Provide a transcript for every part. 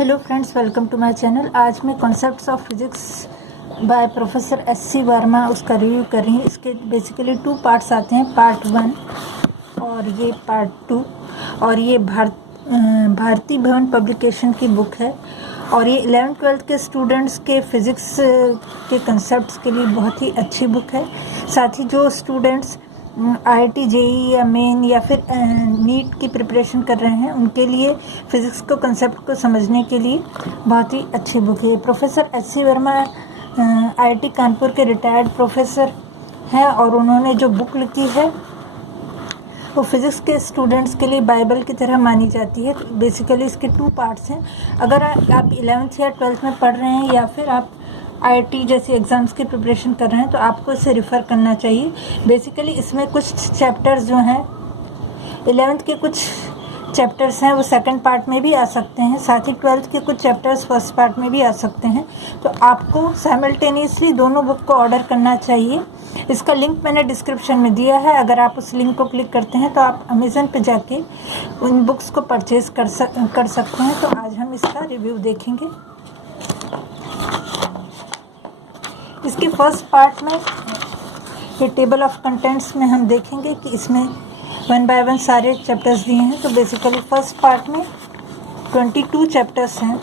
Hello friends, welcome to my channel. आज मैं concepts of physics by professor S C. Verma उसका review कर रही हूँ। इसके बेसिकली 2 पार्ट्स आते हैं, पार्ट 1 और ये पार्ट 2। और ये भारती भवन पब्लिकेशन की बुक है और ये 11th-12th के स्टूडेंट्स के फिज़िक्स के कंसेप्ट्स के लिए बहुत ही अच्छी बुक है। साथ ही जो स्टूडेंट्स IIT JEE या मेन या फिर नीट की प्रिपरेशन कर रहे हैं उनके लिए फ़िज़िक्स को कंसेप्ट को समझने के लिए बहुत ही अच्छी बुक है। Professor S C. Verma IIT Kanpur के रिटायर्ड प्रोफेसर हैं और उन्होंने जो बुक लिखी है वो फिज़िक्स के स्टूडेंट्स के लिए बाइबल की तरह मानी जाती है। बेसिकली इसके 2 पार्ट्स हैं। अगर आप 11th या 12th में पढ़ रहे हैं या फिर आप IIT जैसे एग्ज़ाम्स की प्रिपरेशन कर रहे हैं तो आपको इसे रेफ़र करना चाहिए। बेसिकली इसमें कुछ चैप्टर्स जो हैं 11th के कुछ चैप्टर्स हैं वो सेकंड पार्ट में भी आ सकते हैं, साथ ही 12th के कुछ चैप्टर्स फर्स्ट पार्ट में भी आ सकते हैं। तो आपको साइमल्टेनियसली दोनों बुक को ऑर्डर करना चाहिए। इसका लिंक मैंने डिस्क्रिप्शन में दिया है। अगर आप उस लिंक को क्लिक करते हैं तो आप अमेज़न पे जाके उन बुक्स को परचेज़ कर सकते हैं। तो आज हम इसका रिव्यू देखेंगे। इसके फर्स्ट पार्ट में ये टेबल ऑफ कंटेंट्स में हम देखेंगे कि इसमें 1 बाय 1 सारे चैप्टर्स दिए हैं। तो बेसिकली फर्स्ट पार्ट में 22 चैप्टर्स हैं।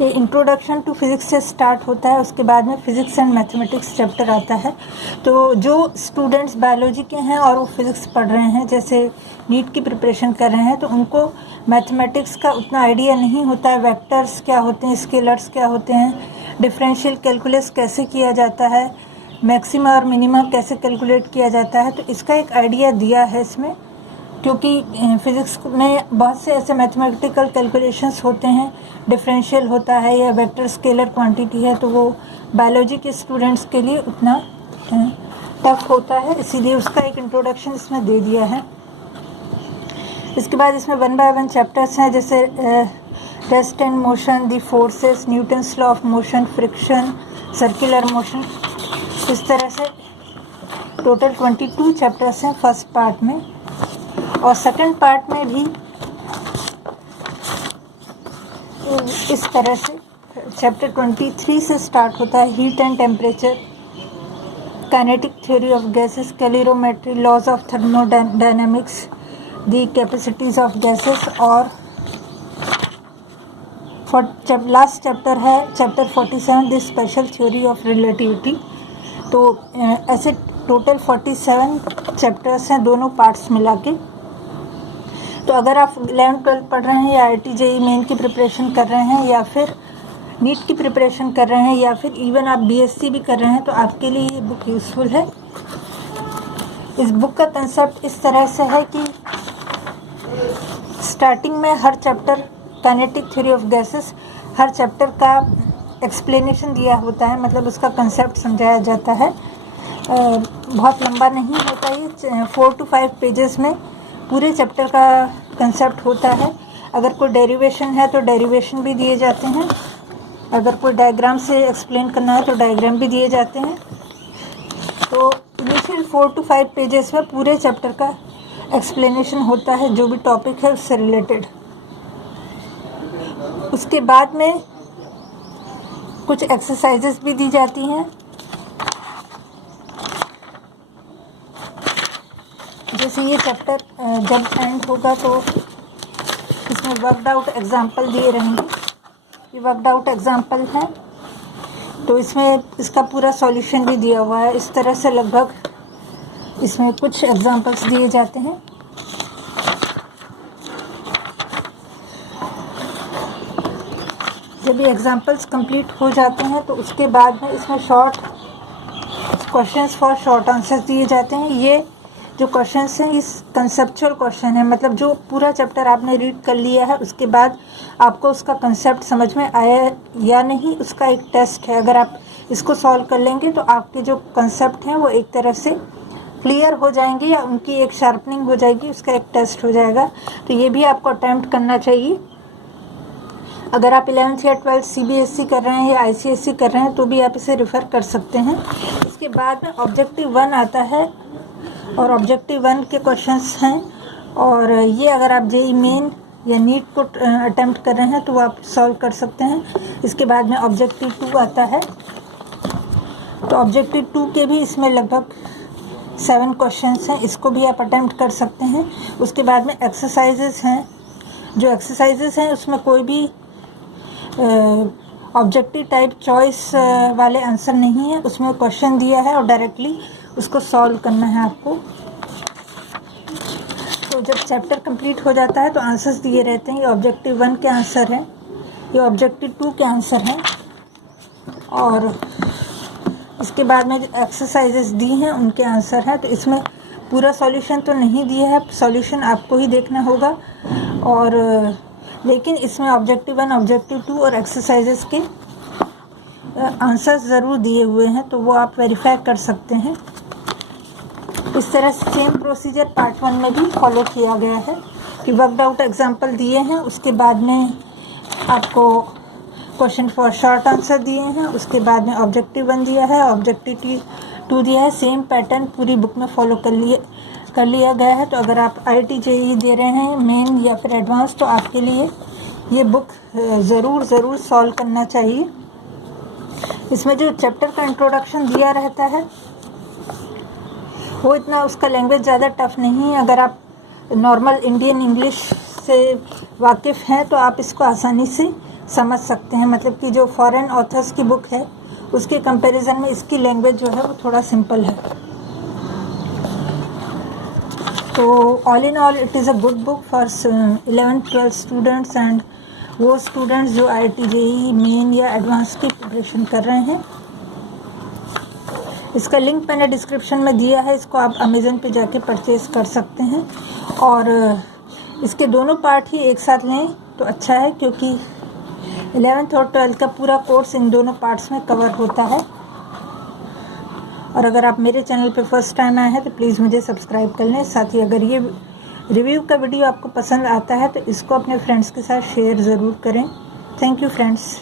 ये इंट्रोडक्शन टू फिज़िक्स से स्टार्ट होता है, उसके बाद में फिज़िक्स एंड मैथमेटिक्स चैप्टर आता है। तो जो स्टूडेंट्स बायोलॉजी के हैं और वो फिज़िक्स पढ़ रहे हैं, जैसे नीट की प्रिपरेशन कर रहे हैं, तो उनको मैथमेटिक्स का उतना आइडिया नहीं होता है। वेक्टर्स क्या होते हैं, स्केलर्स क्या होते हैं, डिफरेंशियल कैलकुलस कैसे किया जाता है, मैक्सिमा और मिनिमा कैसे कैलकुलेट किया जाता है। तो इसका एक आइडिया दिया है इसमें, क्योंकि फिज़िक्स में बहुत से ऐसे मैथमेटिकल कैलकुलेशंस होते हैं, डिफरेंशियल होता है या वेक्टर स्केलर क्वांटिटी है, तो वो बायोलॉजी के स्टूडेंट्स के लिए उतना टफ होता है। इसीलिए उसका एक इंट्रोडक्शन इसमें दे दिया है। इसके बाद इसमें 1 बाय 1 चैप्टर्स हैं, जैसे rest and motion, the forces, Newton's law of motion, friction, circular motion. इस तरह से टोटल 22 चैप्टर्स हैं फर्स्ट पार्ट में। और सेकंड पार्ट में भी इस तरह से चैप्टर 23 से स्टार्ट होता है। Heat and temperature, kinetic theory of gases, calorimetry, laws of thermodynamics, the capacities of gases. और लास्ट चैप्टर है chapter 47, the special theory of relativity. तो ऐसे टोटल 47 चैप्टर्स हैं दोनों पार्ट्स मिला के। तो अगर आप 11th-12th पढ़ रहे हैं या IIT JEE मेन की प्रिपरेशन कर रहे हैं या फिर नीट की प्रिपरेशन कर रहे हैं या फिर इवन आप BSc भी कर रहे हैं तो आपके लिए ये बुक यूज़फुल है। इस बुक का कंसेप्ट इस तरह से है कि स्टार्टिंग में हर chapter, kinetic theory of gases, हर चैप्टर का एक्सप्लेनेशन दिया होता है, मतलब उसका कंसेप्ट समझाया जाता है। बहुत लंबा नहीं होता, ये 4 to 5 पेजेस में पूरे चैप्टर का कंसेप्ट होता है। अगर कोई डेरिवेशन है तो डेरिवेशन भी दिए जाते हैं, अगर कोई डायग्राम से एक्सप्लेन करना है तो डायग्राम भी दिए जाते हैं। तो इनिशियल 4 to 5 पेजेस में पूरे चैप्टर का एक्सप्लेनेशन होता है, जो भी टॉपिक है उससे रिलेटेड। उसके बाद में कुछ एक्सरसाइजेस भी दी जाती हैं, जैसे ये चैप्टर जब एंड होगा तो इसमें वर्कड आउट एग्जाम्पल दिए रहेंगे। ये वर्कड आउट एग्जाम्पल है, तो इसमें इसका पूरा सॉल्यूशन भी दिया हुआ है। इस तरह से लगभग इसमें कुछ एग्जाम्पल्स दिए जाते हैं। जब ये एग्जाम्पल्स कंप्लीट हो जाते हैं तो उसके बाद में इसमें short questions for short answers दिए जाते हैं। ये जो क्वेश्चंस हैं इस कंसेप्चुअल क्वेश्चन है, मतलब जो पूरा चैप्टर आपने रीड कर लिया है उसके बाद आपको उसका कंसेप्ट समझ में आया या नहीं, उसका एक टेस्ट है। अगर आप इसको सॉल्व कर लेंगे तो आपके जो कंसेप्ट हैं वो एक तरह से क्लियर हो जाएंगे या उनकी एक शार्पनिंग हो जाएगी, उसका एक टेस्ट हो जाएगा। तो ये भी आपको अटैम्प्ट करना चाहिए। अगर आप 11th या 12th CBSE कर रहे हैं या ICSE कर रहे हैं तो भी आप इसे रेफ़र कर सकते हैं। इसके बाद में ऑब्जेक्टिव 1 आता है और ऑब्जेक्टिव 1 के क्वेश्चंस हैं और ये अगर आप JEE मेन या नीट को अटेम्प्ट कर रहे हैं तो वो आप सॉल्व कर सकते हैं। इसके बाद में ऑब्जेक्टिव 2 आता है, तो ऑब्जेक्टिव 2 के भी इसमें लगभग 7 क्वेश्चंस हैं, इसको भी आप अटेम्प्ट कर सकते हैं। उसके बाद में एक्सरसाइजेस हैं, जो एक्सरसाइजेस हैं उसमें कोई भी ऑब्जेक्टिव टाइप चॉइस वाले आंसर नहीं है, उसमें क्वेश्चन दिया है और डायरेक्टली उसको सॉल्व करना है आपको। तो जब चैप्टर कंप्लीट हो जाता है तो आंसर्स दिए रहते हैं, ये ऑब्जेक्टिव 1 के आंसर हैं, ये ऑब्जेक्टिव 2 के आंसर हैं, और इसके बाद में जो एक्सरसाइजेस दी हैं उनके आंसर हैं। तो इसमें पूरा सॉल्यूशन तो नहीं दिया है, सॉल्यूशन आपको ही देखना होगा, और लेकिन इसमें ऑब्जेक्टिव 1, ऑब्जेक्टिव 2 और एक्सरसाइजेस के आंसर्स ज़रूर दिए हुए हैं, तो वो आप वेरीफाई कर सकते हैं। इस तरह सेम प्रोसीजर पार्ट 1 में भी फॉलो किया गया है कि वर्कड आउट एग्जाम्पल दिए हैं, उसके बाद में आपको क्वेश्चन फॉर शॉर्ट आंसर दिए हैं, उसके बाद में ऑब्जेक्टिव 1 दिया है, ऑब्जेक्टिव 2 दिया है। सेम पैटर्न पूरी बुक में फॉलो कर लिया गया है। तो अगर आप IIT JEE दे रहे हैं मेन या फिर एडवांस, तो आपके लिए ये बुक ज़रूर सॉल्व करना चाहिए। इसमें जो चैप्टर का इंट्रोडक्शन दिया रहता है वो इतना उसका लैंग्वेज ज़्यादा टफ नहीं है। अगर आप नॉर्मल इंडियन इंग्लिश से वाकिफ़ हैं तो आप इसको आसानी से समझ सकते हैं। मतलब कि जो फॉरेन ऑथर्स की बुक है उसके कंपैरिजन में इसकी लैंग्वेज जो है वो थोड़ा सिंपल है। तो all in all it is a good book for 11th-12th students and वो स्टूडेंट्स जो IIT JEE मेन या एडवांस की प्रिपरेशन कर रहे हैं। इसका लिंक मैंने डिस्क्रिप्शन में दिया है, इसको आप अमेज़न पे जाके परचेज़ कर सकते हैं, और इसके दोनों पार्ट ही एक साथ लें तो अच्छा है, क्योंकि 11th और 12th का पूरा कोर्स इन दोनों पार्ट्स में कवर होता है। और अगर आप मेरे चैनल पे फर्स्ट टाइम आए हैं तो प्लीज़ मुझे सब्सक्राइब कर लें। साथ ही अगर ये रिव्यू का वीडियो आपको पसंद आता है तो इसको अपने फ्रेंड्स के साथ शेयर ज़रूर करें। Thank you friends.